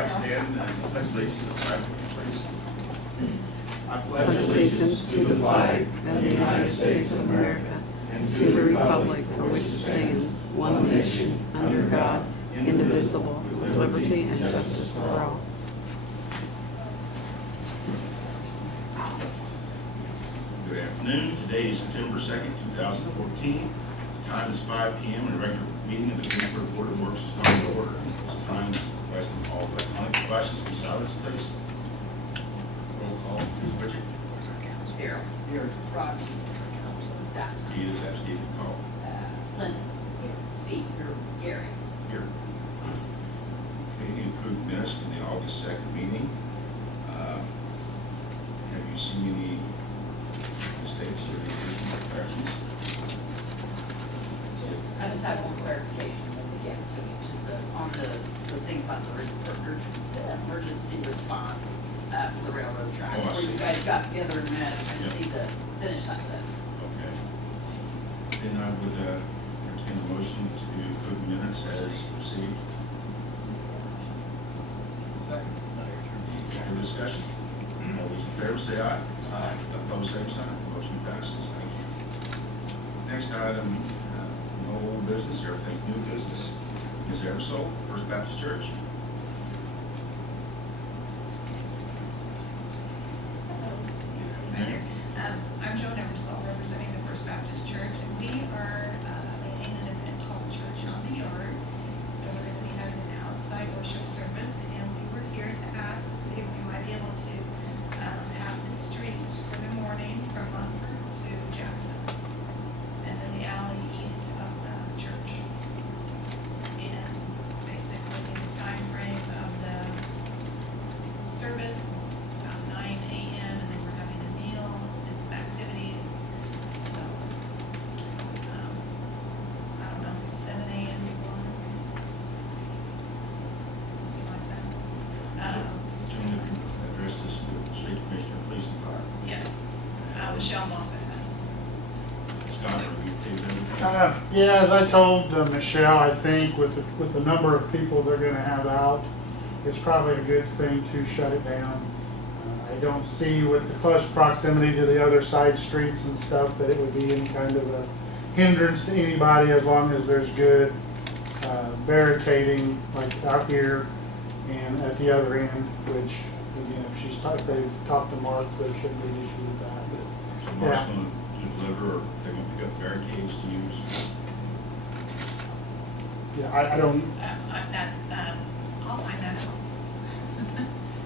I stand and pledge allegiance to the flag, please. I pledge allegiance to the flag of the United States of America and to the republic for which it stands, one nation, under God, indivisible, with liberty and justice for all. Good afternoon. Today is September 2nd, 2014. The time is 5 p.m. and a regular meeting of the Greensburg Board of Works is called to order. This time, requesting all electronic devices be silenced, please. Roll call, please, Bridget. Here. Rodney. Sept. He is absentee to call. Linda. Here. Steve. Here. Gary. Here. Okay, approved minutes from the August 2nd meeting. Have you seen any mistakes or any additional corrections? I just have one clarification. Yeah, just on the thing about the emergency response for the railroad tracks. Oh, I Where see. you guys got together in a minute. I just Yep. need to finish that sentence. Okay. Then I would entertain a motion to approve minutes as received. Second. For discussion. All those in favor say aye. Aye. Opposed, same sign. Motion passes. Thank you. Next item, no old business, everything's new business. Ms. Eversole, First Baptist Church. Hi there. I'm Joan Eversole, representing the First Baptist Church, and we are leading an event called Church on the Yard. So we're going to be having an outside worship service, and we were here to ask to see if we might be able to have the street for the morning from Munford to Jackson, and then the alley east of the church. And basically, the time frame of the service is about 9 a.m. and then we're having a meal and some activities. So, I don't know, 7 a.m. before, something like that. Joan, if you address this with the street commissioner, police and fire. Yes, Michelle Moffett has. Scott, are you okay with everything? Yeah, as I told Michelle, I think with the number of people they're going to have out, it's probably a good thing to shut it down. I don't see with the close proximity to the other side streets and stuff that it would be any kind of a hindrance to anybody as long as there's good barricading like out here and at the other end, which again, if they've talked to Mark, there shouldn't be an issue with that. So But, Mark's yeah. going to deliver, or they're going to pick up barricades to use? Yeah, I don't. I'll find that out.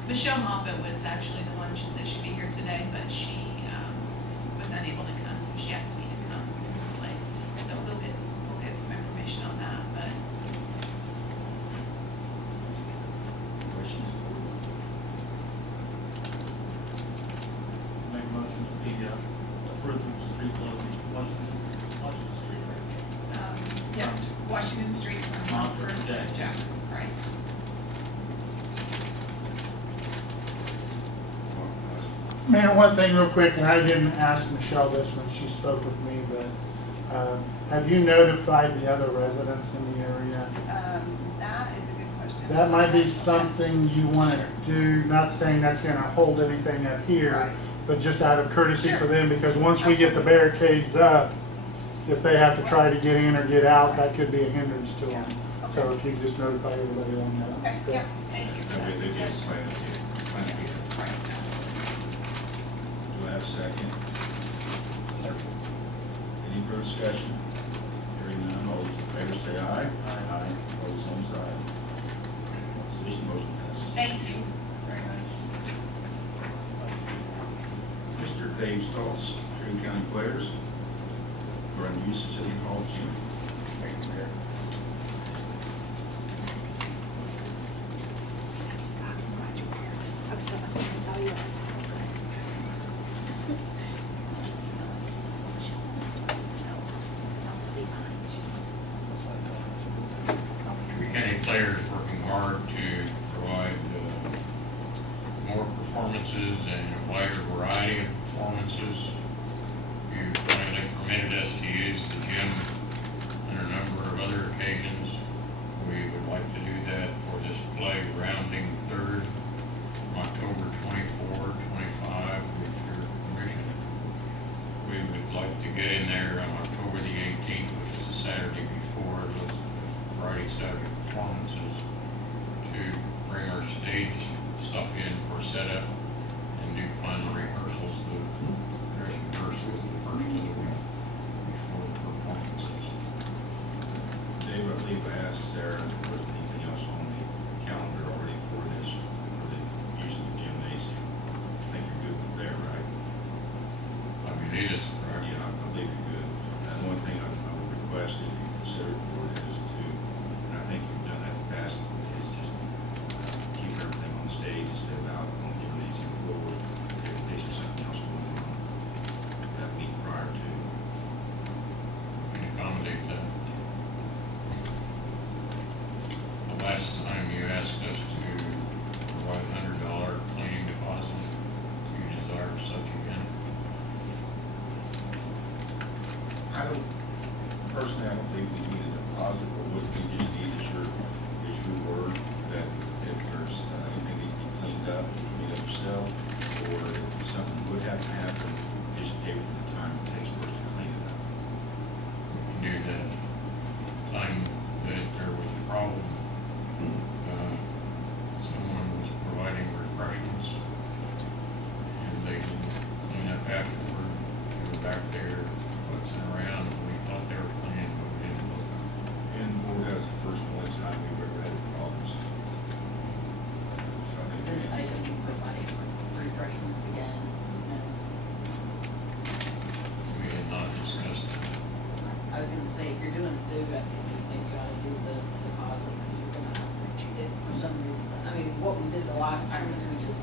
Michelle Moffett was actually the one that should be here today, but she was unable to come, so she asked me to come in her place. So we'll get some information on that, but Questions? Make a motion to be approved the street closing, Washington Street, right? yes, Washington Street from Montford Montford to to Jackson, right? Mayor, one thing real quick, and I didn't ask Michelle this when she spoke with me, but have you notified the other residents in the area? That is a good question. That might be something you want to do, not saying that's going to hold anything up here, Right. but just out of courtesy for Sure. them, because once we get the barricades up, if they have to try to get in or get out, that could be a hindrance to them. Yeah. So Okay. if you could just notify everybody on that. Okay, that's great. yeah, thank you for That way that they just suggestion. plan to get it. Right, absolutely. Do I have a second? Any further discussion? Hearing none, all those in favor say aye. Aye. Opposed, same side. Opposition, motion passes. Thank you very much. Mr. Dave Stults Tree, County Players. We're on use of City Hall gym. Thank you, Mayor. I was hoping I saw you last time. Tree County Players working hard to provide more performances and a wider variety of performances. You finally permitted us to use the gym on a number of other occasions. We would like to do that for this play rounding October 24, 25, with your permission. We would like to get in there on October the 18th, which is the Saturday before those Friday, Saturday performances, to bring our stage stuff in for setup and do final rehearsals, the dress rehearsals the first of the week before the performances. Dave, I believe I asked Sarah if there was anything else on the calendar already for this, for the use of the gymnasium. I think you're good there, right? I believe it's correct. Yeah, I believe you're good. And one thing I would request, if you consider the board, is to, and I think you've done that in the past, is just keep everything on stage instead of out on the gymnasium floor, in case there's something else going on that week prior to. We can accommodate that. The last time you asked us to provide $100 cleaning deposit, do you desire such again? I don't, personally, I don't think we need a deposit, but what we just need is your word that if there's anything needs to be cleaned up, clean up yourself, or if something would have to happen, just pay for the time it takes for us to clean it up. We knew that time that there was a problem, someone was providing refreshments, and they didn't clean up afterward. They were back there futzing around, and we thought they were cleaning, but we didn't look. And the board, that was the first one time we've ever had problems. So I Is think, it, I should be providing refreshments again, no. We had not discussed that. I was gonna say, if you're doing food, I think you ought to do the deposit, because you're gonna have to, if for some reason, I mean, what we did the last time is we just,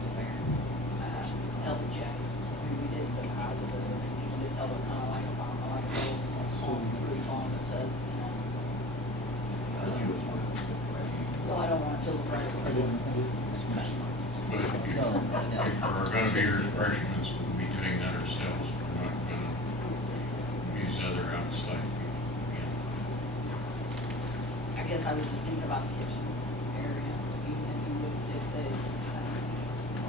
held the check. So we did the deposit, and you just held it kind of like a bomb, like a little small security bomb that says, you know, that's yours, well, I don't want it till the Friday. But if there are gonna be refreshments, we'll be doing that ourselves. We're not gonna use other outside people again. I guess I was just thinking about the kitchen area, even if you would, if they,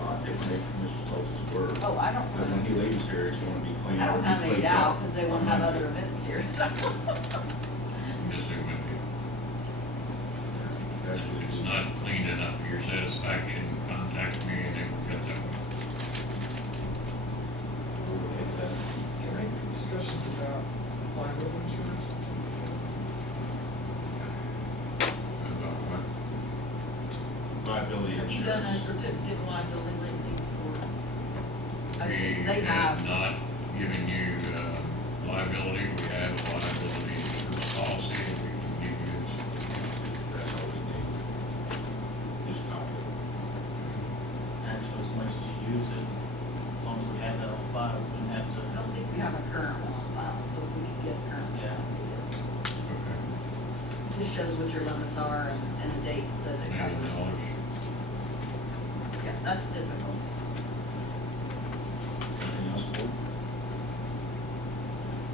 Well, I'll take Mr. Stoltz's word. oh, I don't, But when he leaves here, it's gonna be clean. I don't have any cleaned doubt, up. because they won't have other events here, so. Yes, it would be. That's what If it's not clean enough for your satisfaction, contact me and then we'll get that one. we'll look at that. Any discussions about liability insurance? About what? Liability Have you done a insurance. certificate of liability lately for? We They have, not given you liability. We have a liability insurance policy that we can give you. That's all we need. Just copy it. Actually, as much as you use it, as long as we have that on file, we don't have to. I don't think we have a current one on file, so if we can get a current one. Yeah. Okay. Just shows what your limits are and the dates that it $90. covers. Yeah, that's typical. Anything else, board?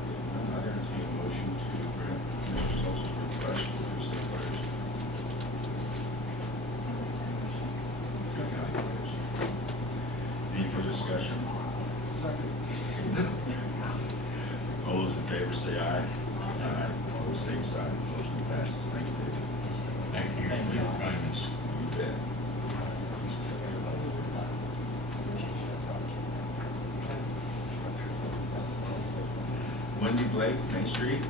If none, I'd entertain a motion to grant Mr. Stoltz's request for Tuesday declaration. Second, county clerks. Any further discussion? Second. All those in favor say aye. Aye. All those same side. Motion passes. Thank you, David. Thank you for your kindness. You bet. Wendy Blake, Main Street.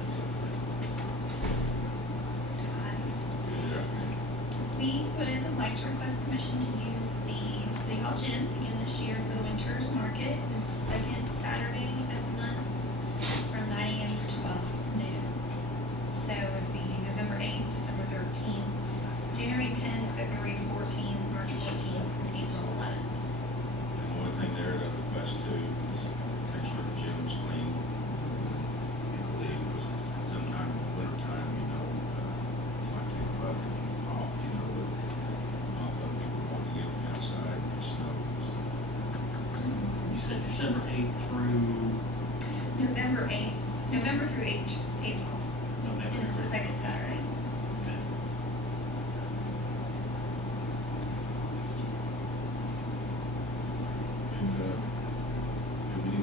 Good afternoon. We would like to request permission to use the City Hall gym again this year for the Winter's Market. It's the second Saturday of the month from 9 a.m. to 12 noon. So it would be November 8th, December 13th, January 10th, February 14th, March 14th, and April 11th. And one thing there that request too is make sure the gym's clean. I believe it was sometime in the winter time, you know, like take a bucket off, you know, but not let people want to get outside in the snow. So, You said December 8th through November 8th, November through April, November. and it's the second Saturday. Okay.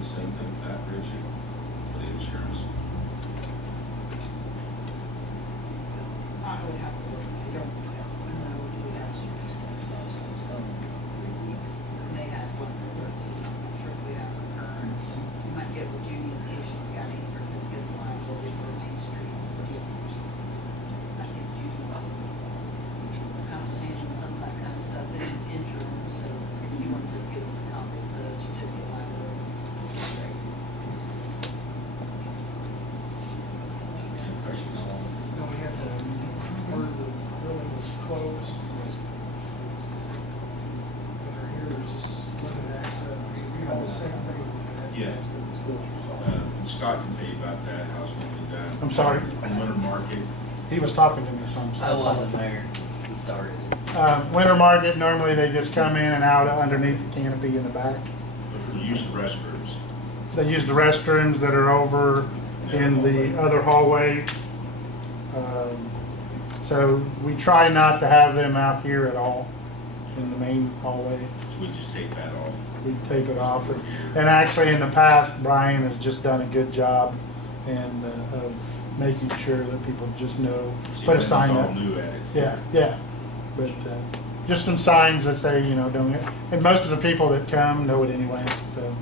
same thing for that, Bridget, for the insurance. I would have to look, I don't know if we have some of that last time, 3 weeks. And they had one for 13, I'm not sure if we have a current, so we might get with Judy and see if she's got any certificates of liability for Main Street and see if, I think Judy's handling some of that kind of stuff in interim, so if you want to just give us a copy of the certificate of liability. Great. Any questions? No, we had to, part of the building was closed. When they're here, there's just limited access. We have the same thing. Yeah. And Scott can tell you about that, how it's going to be done. I'm sorry. On Winter Market, He was talking to me, so I'm I sorry. wasn't there. He started it. Winter market, normally they just come in and out underneath the canopy in the back. but for the use of restrooms, They use the restrooms that are over in the other hallway. So we try not to have them out here at all in the main hallway. so we just take that off. We tape it off. And actually, in the past, Brian has just done a good job of making sure that people just know, See, put a that sign was up. all new at it. Yeah. But just some signs that say, don't, and most of the people that come know it anyway, so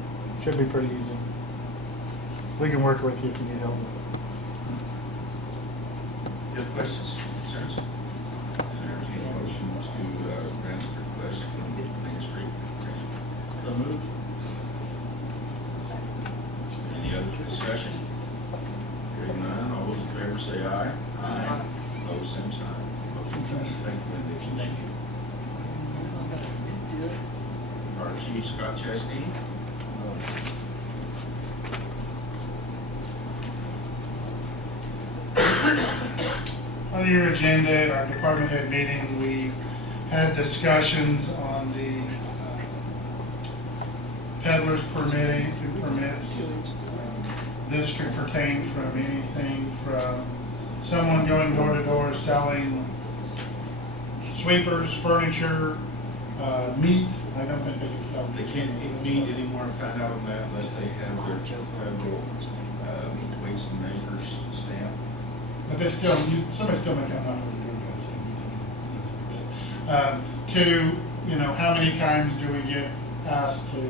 should be pretty easy. We can work with you if you need help with You have questions, concerns? Entertain a motion to grant the request from Main Street. So moved. Any other discussion? Hearing none, all those in favor say aye. Aye. Opposed, same sign. Motion passes. Thank you, Wendy. Thank you. Our Chief, Scott Chasteen. On your agenda at our department head meeting, we had discussions on the peddler's permits. This could pertain from anything from someone going door to door selling sweepers, furniture, meat. I don't think they can sell. They can't eat meat anymore, find out on that unless they have their federal weights and measures stamp. But they still, somebody still may come up with a to, how many times do we get asked to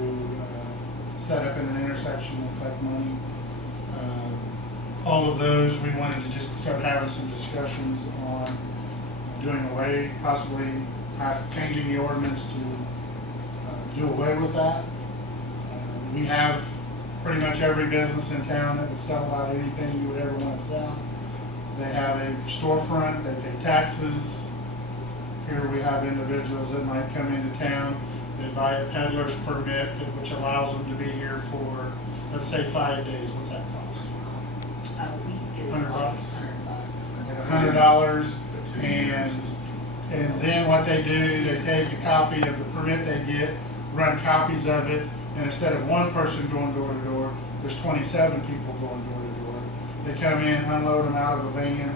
set up in an intersection and collect money? All of those, we wanted to just start having some discussions on doing away, possibly changing the ordinance to do away with that. We have pretty much every business in town that would sell about anything you would ever want to sell. They have a storefront, they pay taxes. Here we have individuals that might come into town, they buy a peddler's permit, which allows them to be here for, let's say, 5 days. What's that cost? A week is $100. like $100. Like $100, and then what they do, they take a copy of the permit they get, run copies of it, and instead of one person going door to door, there's 27 people going door to door. They come in, unload them out of a van,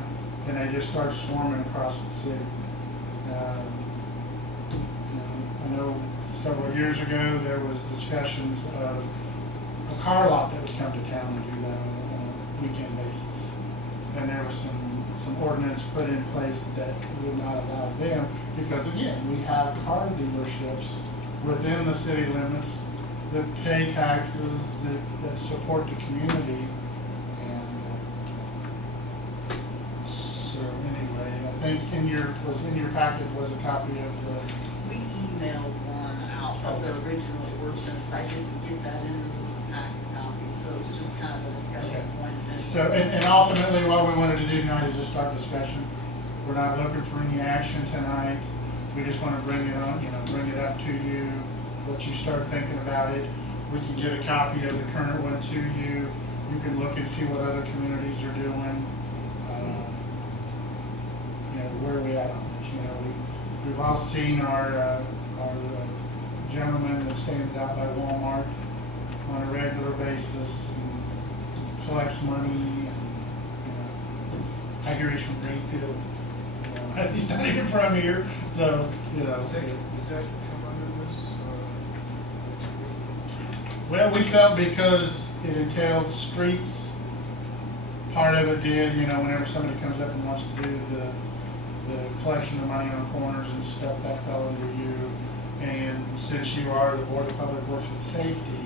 and they just start swarming across the city. I know several years ago, there was discussions of a car lot that would come to town and do that on a weekend basis. And there was some ordinance put in place that would not allow them, because again, we have car dealerships within the city limits that pay taxes, that support the community. And so anyway, I think in your packet was a copy of the, We emailed one out of the original ordinance, I didn't get that in the packet copy, so it was just kind of a discussion point. so, and ultimately what we wanted to do tonight is just start discussion. We're not looking for any action tonight. We just want to bring it on, bring it up to you, let you start thinking about it. We can get a copy of the current one to you. You can look and see what other communities are doing. Where are we at on this? We've all seen our gentleman that stands out by Walmart on a regular basis and collects money. And, I hear he's from Greenfield. He's not even from here, so Does that come under this? Well, we felt because it entailed streets, part of it did, you know, whenever somebody comes up and wants to do the collection of money on corners and stuff, that fell under you. And since you are the Board of Public Works and Safety,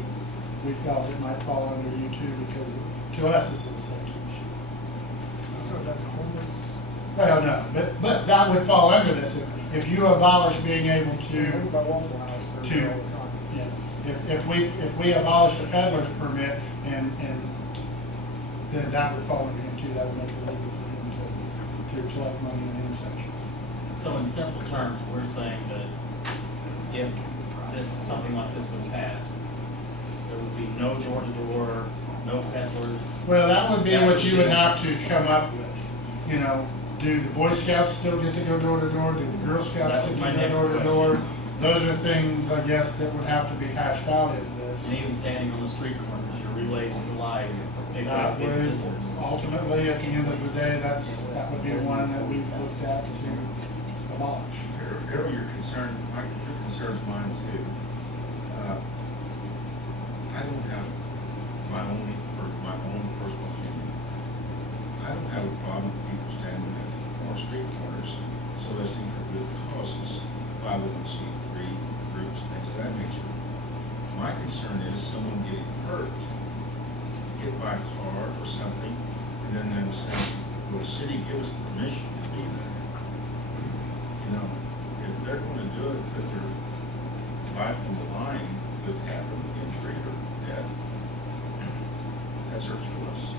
we felt it might fall under you too, because to us, this is a safety issue. So that's homeless. Well, no, but that would fall under this, if you abolish being able to. What about Waffle House? They're To- there all the time. Yeah, if we abolished the peddler's permit and then that would fall under him too, that would make it legal for him to collect money in intersections. So in simple terms, we're saying that if something like this would pass, there would be no door-to-door, no peddlers. Well, that would be what you would have to come up with, you know, do the Boy Scouts still get to go door to door, do the Girl Scouts That get was to my go next door to door? question. Those are things, I guess, that would have to be hashed out in this. And even standing on the street corners, your relays for life, big That big would, scissors. ultimately, at the end of the day, that would be one that we've looked at to abolish. Darryl, your concern, your concern's mine too. I don't have my own personal opinion. I don't have a problem with people standing at more street corners soliciting for good causes, 501c3 groups, things of that nature. My concern is someone getting hurt, hit by a car or something, and then them saying, will the city give us permission to be there? You know, if they're gonna do it, put their life on the line, could happen, injury or death, that's their choice.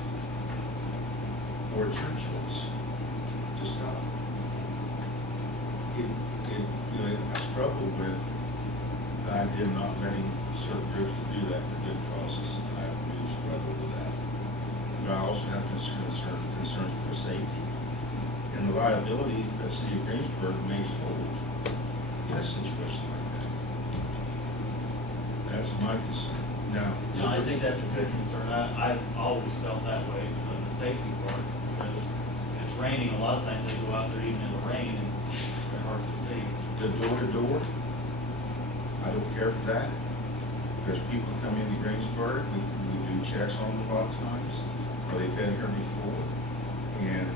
Or it's your choice to stop. You know, I struggle with the idea of not letting certain groups to do that for good causes. I do struggle with that. But I also have concerns for their safety and the liability that City of Greensburg may hold in a situation like that. That's my concern. Now, No, I think that's a good concern. I've always felt that way on the safety part, because if it's raining, a lot of times they go out there even in the rain and it's very hard to see. the door-to-door, I don't care for that. There's people come into Greensburg, we do checks on them a lot of times, or they've been here before, and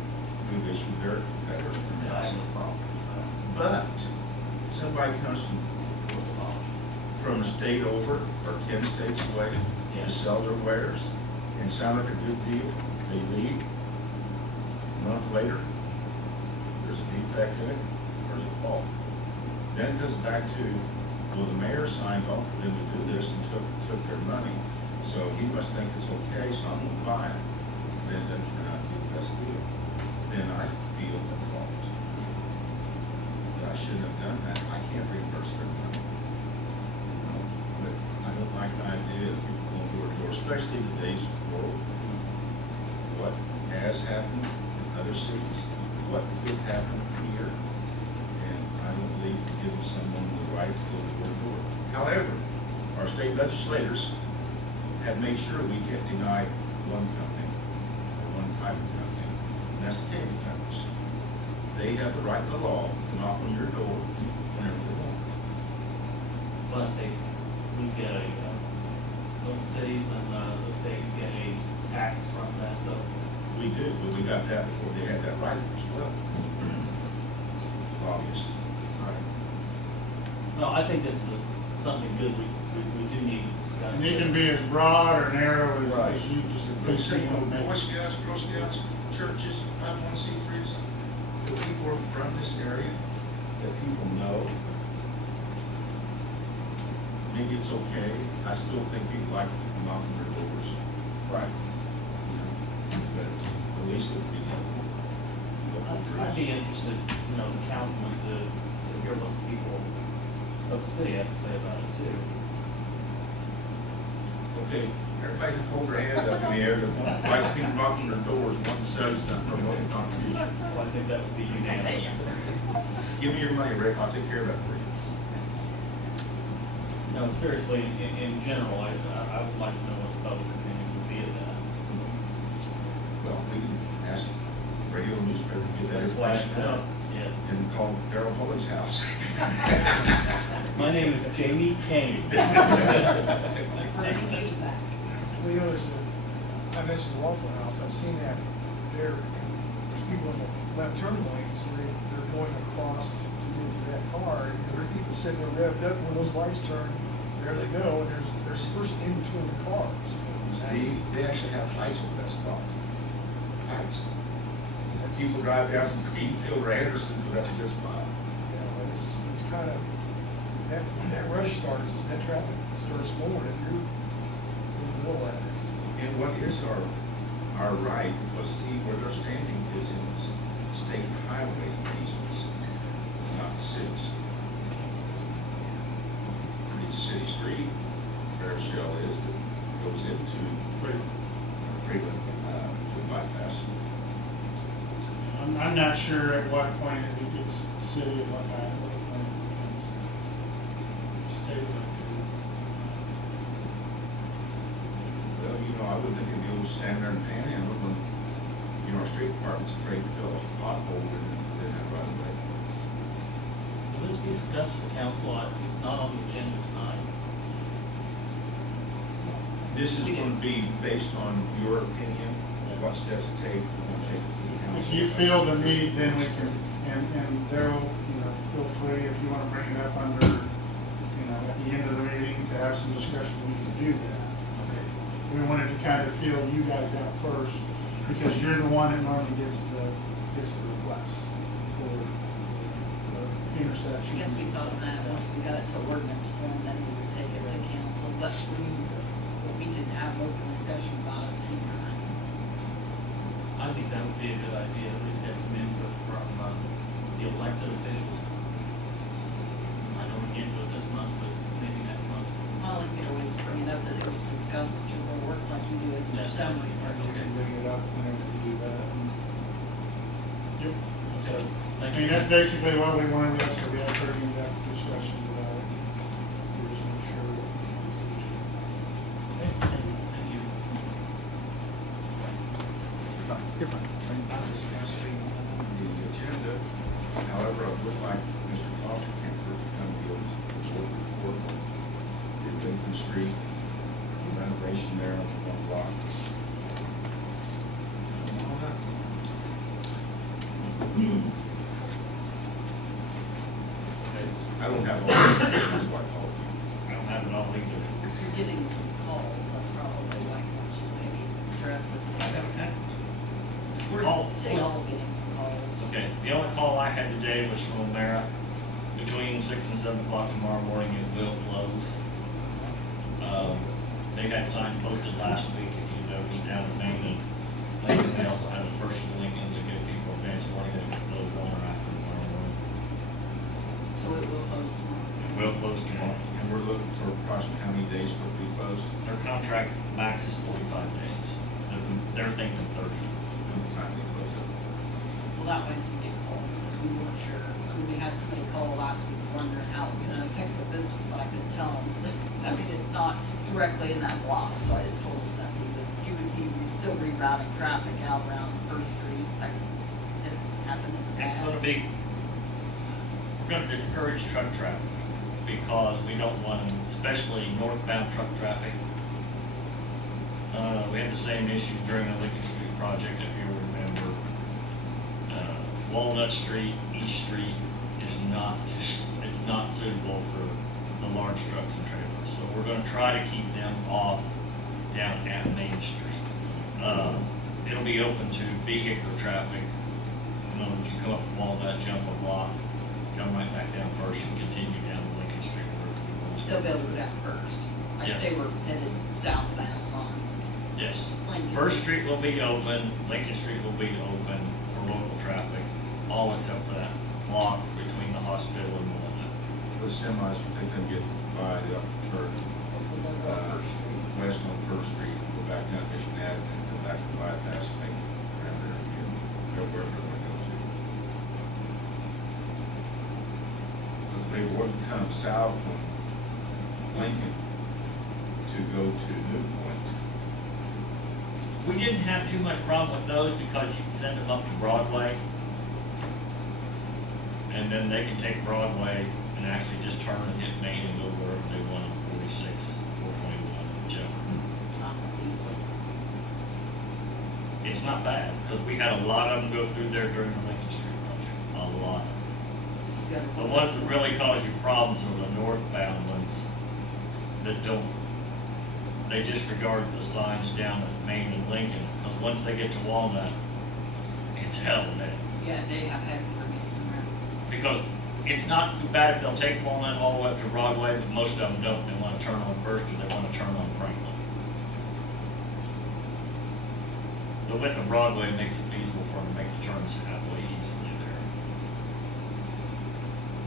we've issued their peddler's Yeah, I permits. have no problem with But somebody comes from a state over or 10 states away Yeah. to sell their wares and sound like a good deal, they leave. A month later, there's a defect in it, there's a fault. Then it goes back to, well, the mayor signed off for them to do this and took their money, so he must think it's okay, so I'm gonna buy it. Then it doesn't turn out to be the best deal. Then I feel at fault. That I shouldn't have done that. I can't reimburse their money. But I don't like the idea of people going door to door, especially in today's world. What has happened in other cities, what could happen here, and I don't believe giving someone the right to go door to door. However, our state legislators have made sure we can't deny one company or one type of company, and that's the cable companies. They have the right to law to knock on your door whenever they want. But we get those cities and the state get a tax from that though. We do, but we got that before they had that right as well. August. No, I think this is something good we do need to discuss. And it can be as broad or narrow Right. as you just They think say, you want to Boy make. Scouts, Girl Scouts, churches, 501c3s, the people are from this area, that people know. Maybe it's okay, I still think people like to come knock on their doors, Right. you know, but at least it would be helpful. I'd be interested, the councilman to hear what the people of the city have to say about it too. Okay, everybody hold their hand up in the air, that likes people knocking on their doors, wanting to sell you something, or wanting a contribution. So I think that would be unanimous. Give me your money, Rick, I'll take care of that for you. No, seriously, in general, I would like to know what the public opinion would be of that. Well, we can ask radio and newspaper to get that That's why I information said, out. yes. and call Darrell Pulley's house. My name is Jamie Kane. For any issue back. Well, you know, I mentioned Waffle House, I've seen that there, there's people in the left turn lane, so they're going across to get to that car, and there's people sitting there revved up, when those lights turn, there they go, and there's a person in between the cars. They actually have fights with that spot. Fights. That's- People drive down from Greenfield or Anderson because that's a good spot. You know, it's kind of, when that rush starts, that traffic starts flowing, if you're in the middle of it, it's. And what is our right, because see, where they're standing is in state highway easements, not the cities. It's a city street, Bear Shell is, that goes into Freeland, to bypass. I'm not sure at what point it gets city and what time, what point it becomes state. Well, I would think they'd be able to stand there and panhandle when, our street department's afraid to fill a pothole within that right of way. Will this be discussed with the council? It's not on the agenda tonight. This is going to be based on your opinion, and what steps to take, we'll take it to the council. If you feel the need, then we can, and Darrell, feel free if you wanna bring it up under, at the end of the meeting to have some discussion, we can do that. Okay. We wanted to kind of feel you guys out first, because you're the one that normally gets the request for the intersection. I guess we thought of that, once we got it to ordinance form, then we would take it to council, but we could have open discussion about it anytime. I think that would be a good idea, at least get some input from the elected officials. I know we can't do it this month, but maybe next month. Well, you could always bring it up that it was discussed at your works like you do it in your summary. You can bring it up whenever you do that. Yep. So, that's basically what we wanted, we had pretty in-depth discussions about it. We just make sure we see what you guys think. Thank you. You're fine. Discussing the agenda, however, I would like Mr. Foster-Kemper to come give us a report on the Lincoln Street renovation there on one block. I don't have all the questions, what I called you. I don't have it all either. You're getting some calls, that's probably why you want you maybe address it. Okay. City Hall's getting some calls. Okay, the only call I had today was from Mara. Between 6 and 7 o'clock tomorrow morning, it will close. They had signs posted last week, if you noticed, down at Main. They also have a first Lincoln to give people advance warning that it will close on or after tomorrow morning. So it will close tomorrow. It will close tomorrow. And we're looking for approximately how many days for it to be closed? Their contract max is 45 days. They're thinking 30. From the time they close it. Well, that way if you get calls, because we weren't sure. I mean, we had somebody call last week wondering how it was gonna affect their business, but I couldn't tell them, because it's not directly in that block, so I just told them that you would be still rerouting traffic out around First Street, like this happened in the It's past. gonna be, we're gonna discourage truck traffic because we don't want, especially northbound truck traffic. We had the same issue during the Lincoln Street project, if you remember. Walnut Street, East Street is it's not suitable for the large trucks and trailers. So we're gonna try to keep them off down at Main Street. It'll be open to vehicular traffic. In other words, you come up to Walnut, jump a block, come right back down First and continue down to Lincoln Street where we want to They'll go. be able to go down First, like Yes. they were headed southbound on. Yes. Lincoln. First Street will be open, Lincoln Street will be open for local traffic, all except for that block between the hospital and Walnut. Those semis, we think they'll get by the upper turn, west on First Street, go back down Michigan Avenue, and go back to the bypass, and make around there again, go wherever they want to go to. Because they wouldn't come south from Lincoln to go to New Point. We didn't have too much problem with those because you can send them up to Broadway. And then they can take Broadway and actually just turn and hit Main and go wherever they want on 46, 421, whichever. Not easily. It's not bad, because we had a lot of them go through there during the Lincoln Street project, a lot. You gotta- The ones that really cause you problems are the northbound ones that don't, they disregard the signs down at Main and Lincoln, because once they get to Walnut, it's hell, man. Yeah, they have heavy permitting around. Because it's not too bad if they'll take Walnut all the way up to Broadway, but most of them don't. They want to turn on First or they want to turn on Franklin. The width of Broadway makes it feasible for them to make the turns halfway easily there.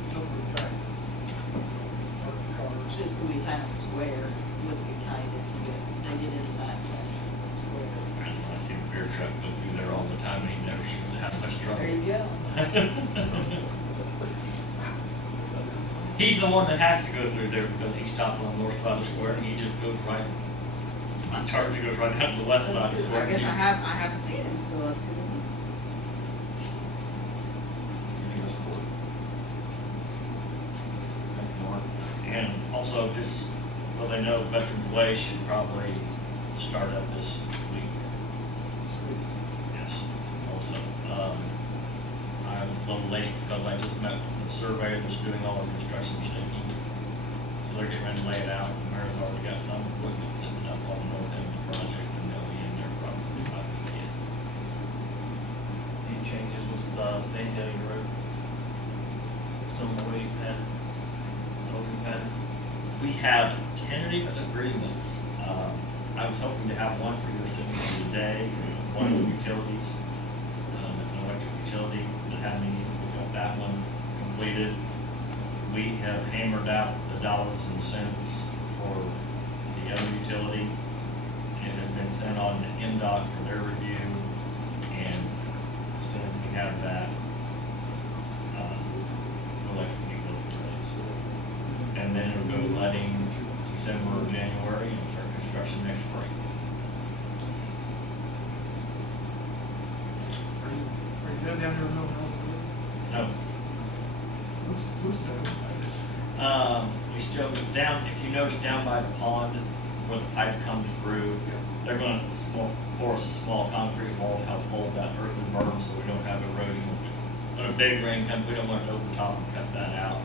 Still pretty tight. Parking cars. It's just gonna be Town Square, would be tight if you get, they get into that section, the square. And I see the beer truck go through there all the time and he never seems to have much trouble. There you go. He's the one that has to go through there because he stops on the north side of the square and he just goes right, it's hard to go right down to the west side of the square. I guess I haven't seen him, so that's good. Anything else, board? Thank you, Mark. And also, just so they know, Veterans Way should probably start up this week. Yes, also. I was a little late because I just met with the surveyor that's doing all the construction staking. So they're getting ready to lay it out. The mayor's already got some equipment sitting up on the north end of the project and they'll be in there probably by the weekend. Any changes with Vender Road? Still in the waiting pattern? Holding pattern? We have tentative agreements. I was hoping to have one for your signature today, one for utilities, an electric utility that had me, we got that one completed. We have hammered out the dollars and cents for the other utility. It has been sent on to MDOT for their review, and as soon as we have that, we'll execute those rates. And then it'll go letting December or January and start construction next spring. Are you done down there in Mill Hill? No, Who's done? I guess. we still, down, if you notice down by the pond where the pipe comes through, they're gonna pour us a small concrete wall to help hold that earthen berm so we don't have erosion. When a big rain comes, we don't want to overtop and cut that out.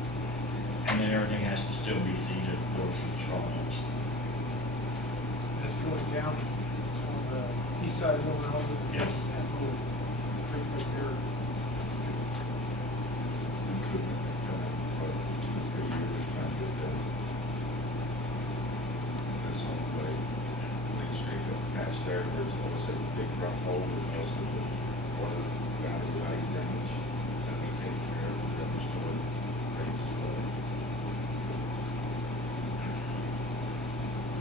And then everything has to still be seeded, of course, with straw mulch. That's going down on the east side of Mill Hill. Yes. That little creek right there. It's an improvement, probably 2 or 3 years trying to get that. That's on the way. Lake Street, that patch there, there's always a big rough hole because of the water boundary line damage. That we take care of, that restored rates as well.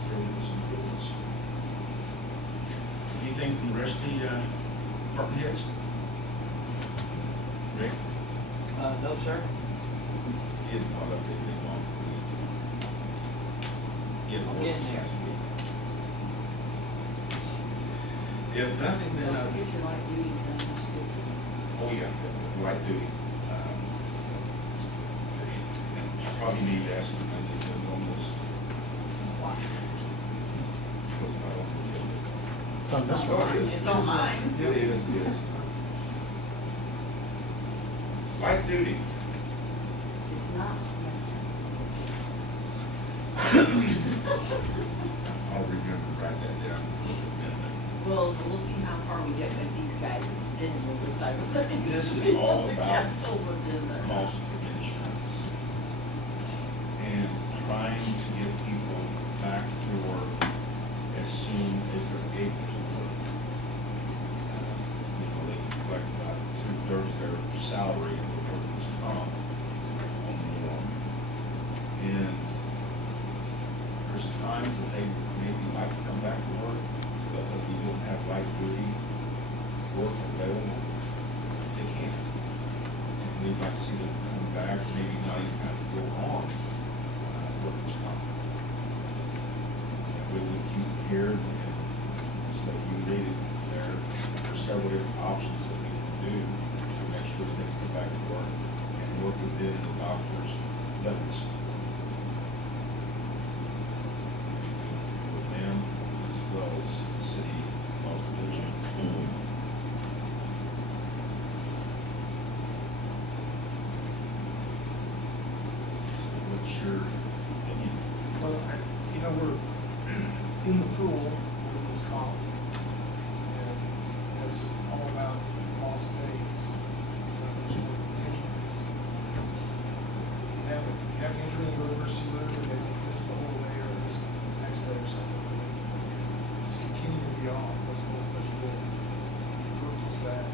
Improvements, improvements. Anything from the rest of the department heads? Rick? No, sir. He had brought up that they want for me. Get I'm work getting there. last week. If nothing, then, Don't forget your light duties and your school. oh yeah, light duty. Probably need to ask him, I think, on this. Why? Was not on the agenda. It's on this Oh, one. it is. It's on mine. It is, it is. Light duty. It's not. I'll remember to write that down for the amendment. Well, we'll see how far we get with these guys, and then we'll decide what the next. This is all on the about council's agenda. Cost of insurance. And trying to get people back to work as soon as they're able to work. You know, they collect about 2/3 their salary in the workers' comp on the norm. And there's times that they maybe like to come back to work, but if we don't have light duty work available, they can't. And we'd like to see them come back, maybe not even have to go on workers' comp. That way we keep it here, and so you read it, there are several different options that we can do to make sure that they can get back to work and work within the doctor's limits. With them, as well as city cost of insurance. So what's your opinion? Well, you know, we're in the pool with comp, and that's all about lost days. There's no injuries. If you have an injury in the emergency room, and they miss the whole day or miss the next day or something, just continue to be off. That's what work is bad.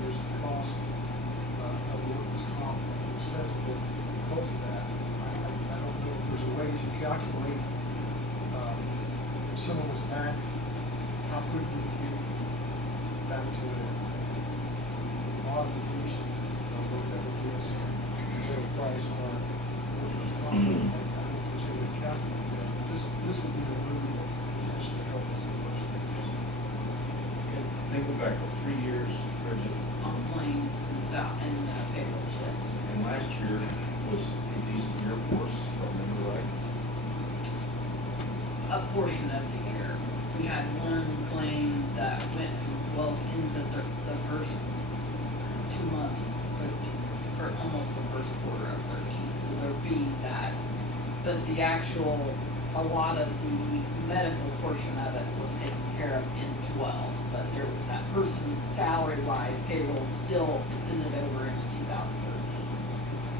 There's the cost of the workers' comp, expensive because of that. I don't know if there's a way to calculate, if someone was back, how quickly you get back to a modification of what that would be, a better price on workers' comp. I don't know if there's a way to calculate that. This would be a movie that potentially help us in most cases. They go back to 3 years, Bridget, On claims and payrolls, yes. and last year was a decent year for us, if I remember right. A portion of the year. We had one claim that went from 12 into the first 2 months of 13, for almost the first quarter of 13. So there'd be that. But the actual, a lot of the medical portion of it was taken care of in 12. But that person, salary-wise, payroll still extended over into 2013.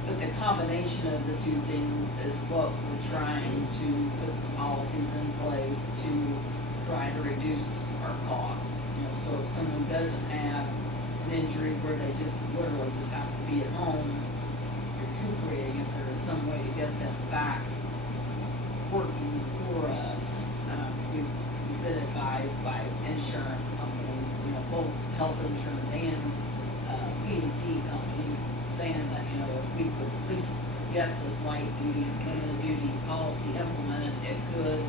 But the combination of the two things is what we're trying to put some policies in place to try to reduce our costs. You know, so if someone doesn't have an injury where they just literally just have to be at home recuperating, if there is some way to get them back working for us, we've been advised by insurance companies, you know, both health insurance and P&C companies, saying that, you know, if we could at least get this light duty and limited duty policy implemented, it could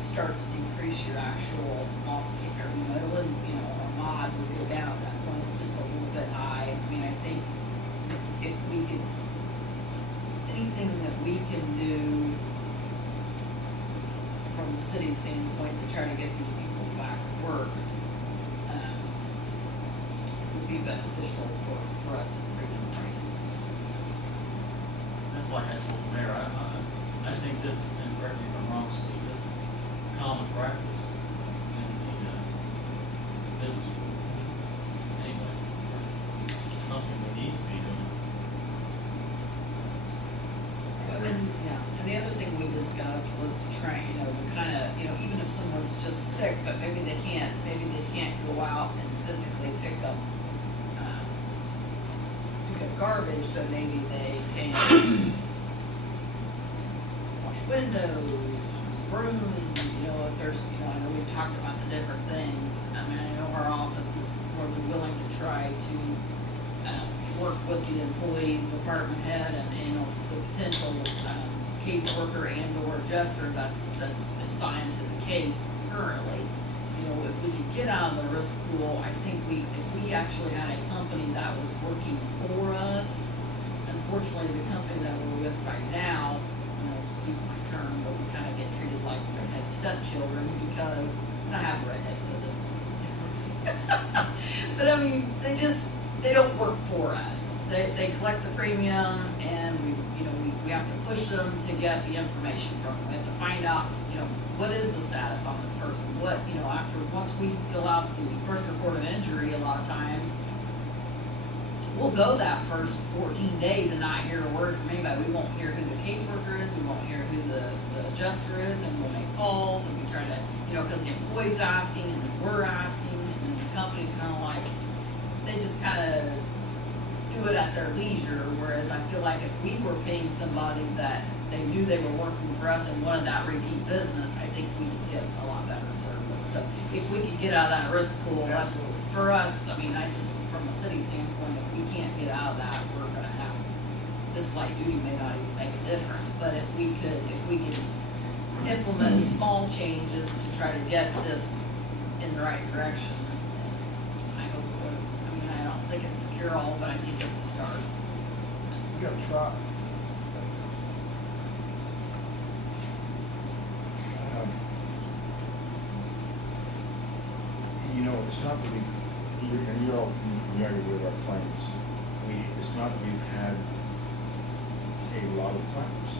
start to decrease your actual modification, or, you know, it wouldn't, you know, our mod would go down at that point. It's just a little bit high. I mean, I think if we could, anything that we can do from the city standpoint to try to get these people back to work, would be beneficial for us in premium prices. That's like I told the mayor, I think this, and correct me if I'm wrong, Steve, this is common practice in the business world. Anyway, it's something we need to be doing. And the other thing we discussed was trying, you know, kind of, you know, even if someone's just sick, but maybe they can't go out and physically pick up garbage, but maybe they can wash windows, use the broom, you know, if there's, you know, I know we've talked about the different things. I mean, I know our office is more than willing to try to work with the employee, the department head, and, you know, the potential caseworker and or adjuster that's assigned to the case currently. You know, if we could get out of the risk pool, I think if we actually had a company that was working for us, unfortunately, the company that we're with right now, you know, excuse my term, but we kind of get treated like redhead stepchildren because, and I have redheads, so it doesn't. But I mean, they don't work for us. They collect the premium, and we have to push them to get the information from them. We have to find out, you know, what is the status on this person? What, you know, once we fill out the first report of injury, a lot of times, we'll go that first 14 days and not hear a word from anybody. We won't hear who the caseworker is, we won't hear who the adjuster is, and we'll make calls, and we try to, you know, because the employee's asking, and then we're asking, and then the company's kind of like, they just kind of do it at their leisure, whereas I feel like if we were paying somebody that they knew they were working for us and wanted that repeat business, I think we could get a lot better service. So if we could get out of that risk pool, that's, for us, I mean, from a city standpoint, if we can't get out of that, we're gonna have, this light duty may not even make a difference, but if we could implement small changes to try to get this in the right direction, I hope it works. I mean, I think it's secure all, but I think it's a start. We gotta try. You know, it's not that and you're all familiar with our claims. It's not that we've had a lot of claims.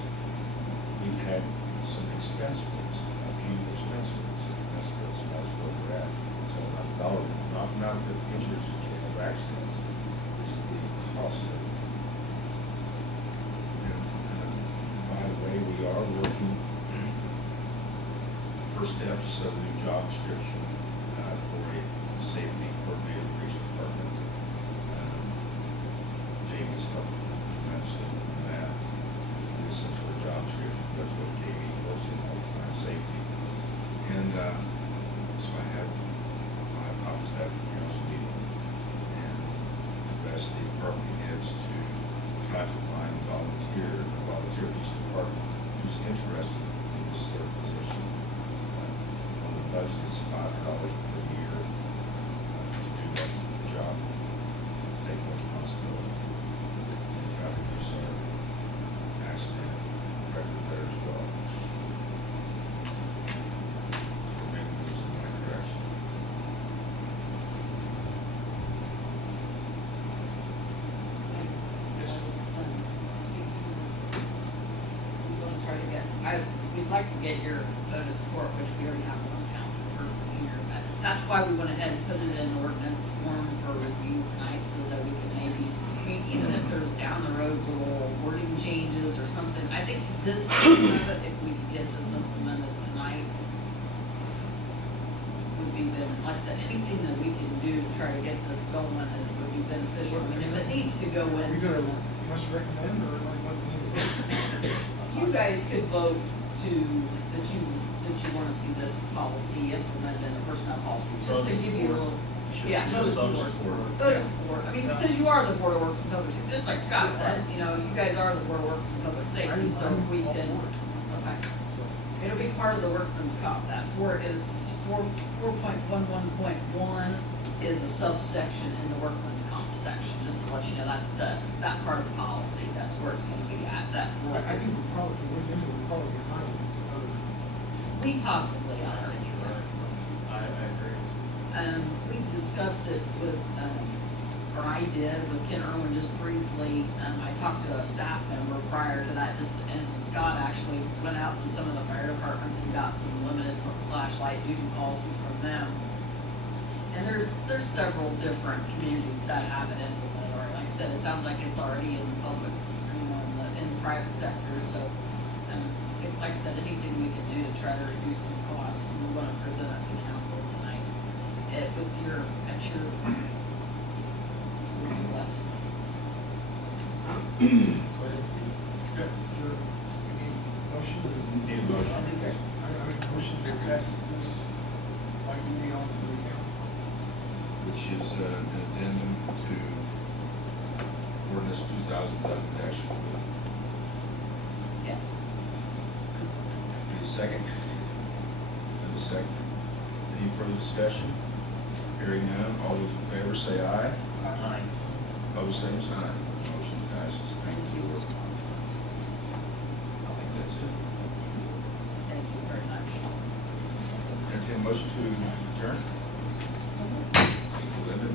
We've had some expensive ones, a few expensive ones. That's where we're at. So not the insurance that you have accidents, it's the cost of it. And, by the way, we are working first steps of a new job description for a safety coordinator for each department. Jamie's helped tremendously in that. This is for a job description. That's what Jamie works in all the time, safety. And so I'll have copies of that for council meeting and invest the department heads to try to find a volunteer for each department who's interested in this sort of position. On the budget is $5 per year to do that job, take responsibility, and try to reduce our accident record there as well. So we're making moves in that direction. Yes, sir. We want to try to get, we'd like to get your vote of support, which we already have one council person here, but that's why we went ahead and put it in ordinance form for review tonight, so that we can maybe, I mean, even if there's down the road little wording changes or something, I think this portion of it, if we could get this implemented tonight, would be good. Like I said, anything that we can do to try to get this going, it would be beneficial. I mean, if it needs to go We into, gonna, you must recommend, or like what we need to do? you guys could vote that you wanna see this policy implemented in the personnel policy, just to give you a little, yeah, vote of support. Vote of support, I mean, because you are the Board of Works and Public Safety, just like Scott said, you know, you guys are the Board of Works and Public Safety, so we can, okay. It'll be part of the workman's comp, it's 4.11.1 is a subsection in the workman's comp section, just to let you know, that's that part of the policy, that's where it's gonna be at, that for I think we probably, if we look into it, we're probably behind other. we possibly are. I agree. We discussed it with, or I did with Ken Irwin just briefly. I talked to a staff member prior to that, and Scott actually went out to some of the fire departments and got some limited / light duty policies from them. And there's several different communities that have it implemented, or like I said, it sounds like it's already in the public, in the private sector, so, if, like I said, anything we can do to try to reduce some costs, we wanna present it to council tonight, with your blessing. Good. We need motion. Need a motion. I make a motion to pass this like duty on to the council. Which is an addendum to ordinance 2011-4. Yes. Need a second? Need a second. Any further discussion? Hearing none, all those in favor say aye. Aye. Opposed, same sign. Motion passes. Thank you. I think that's it. Thank you very much. Entertain a motion to adjourn. Thank you, Linda.